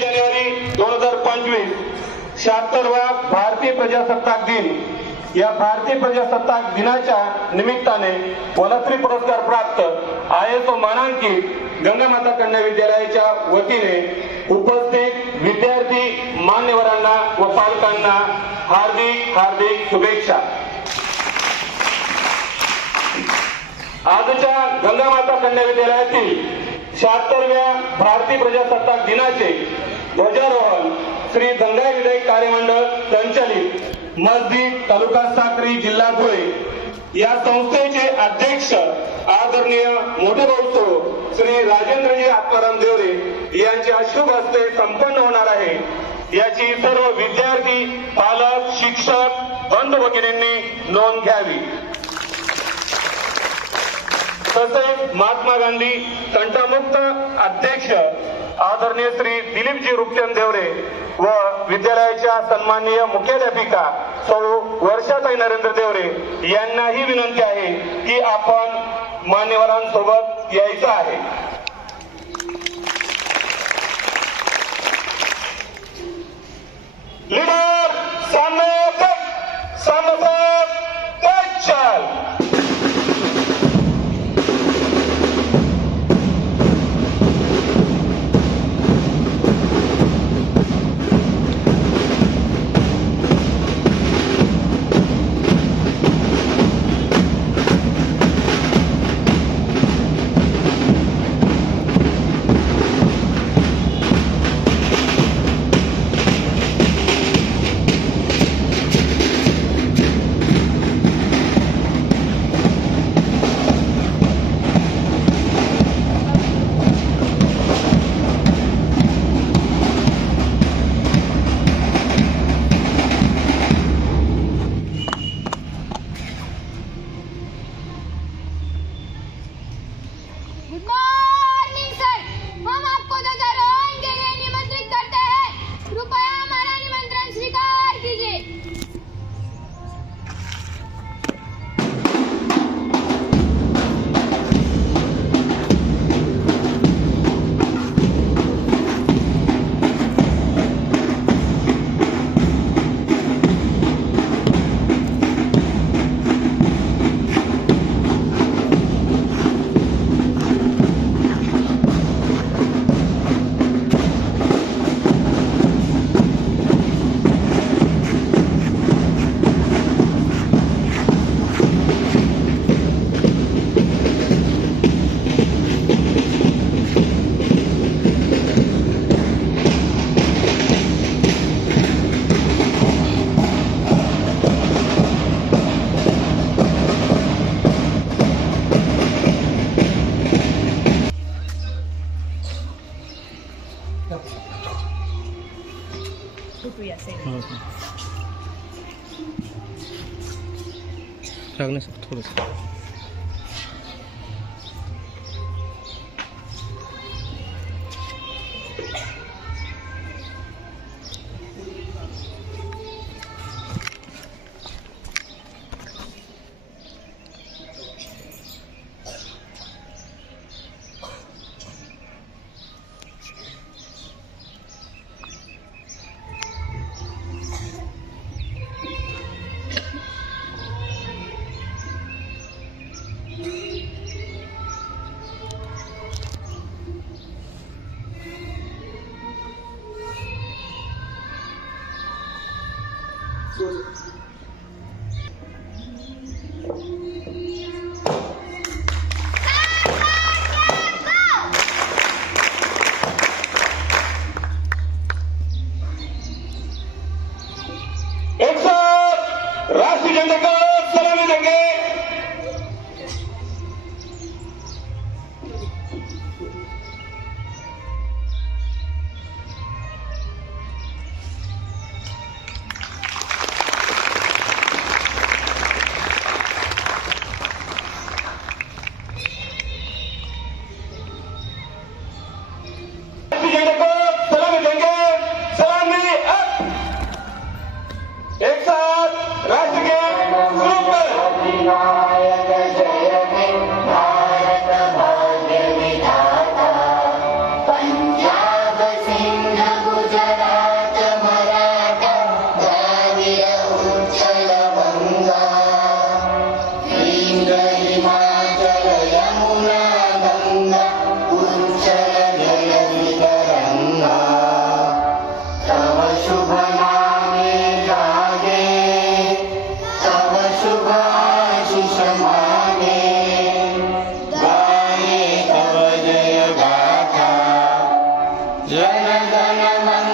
जानेवारी 2025 76वा भारतीय प्रजासत्ताक दिन। या भारतीय प्रजासत्ताक दिनाच्या निमित्ताने वनश्री पुरस्कार प्राप्त ISO मानांकित गंगामाता कन्या विद्यालयाच्या वतीने उपस्थित विद्यार्थी मान्यवरांना व पालकांना हार्दिक हार्दिक शुभेच्छा। आजच्या गंगामाता कन्या विद्यालयातील 76व्या भारतीय प्रजासत्ताक दिनाचे ध्वजारोहण श्री दंगाई विधायक कार्यमंडळ संचालित मस्जिद तालुका साक्री जिल्हा धुळे या संस्थेचे अध्यक्ष आदरणीय मोठे भाऊ श्री राजेंद्रजी आत्माराम देवरे यांच्या शुभ हस्ते संपन्न होणार आहे। याची सर्व विद्यार्थी पालक शिक्षक बंधू भगिनींनी नोंद घ्यावी। तसेच महात्मा गांधी तंटामुक्त अध्यक्ष आदरणीय श्री दिलीपजी रूपचंद देवरे व विद्यालयाच्या सन्माननीय मुख्याध्यापिका सौ वर्षाताई नरेंद्र देवरे यांनाही विनंती आहे की आपण मान्यवरांसोबत यायचं आहे। लीडर सामने चल। थोड़ा राष्ट्रीय जनता को सलामी देंगे। राष्ट्रीय जनता को सलामी देंगे। सलामी एक साथ राष्ट्र के गण